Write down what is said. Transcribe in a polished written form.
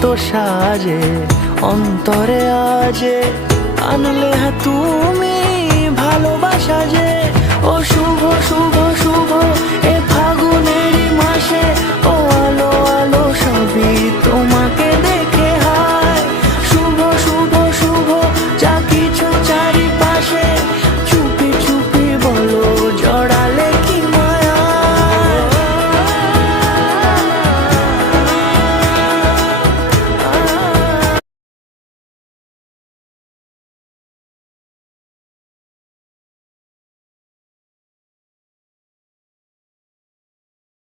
কত সাজে অন্তরে আজে আনলে হ্যাঁ তুমি ভালোবাসা যে। ও শুভ শুভ শুভ এ ফাগুনেরই মাসে, ও আলো আলো সবই তোমার।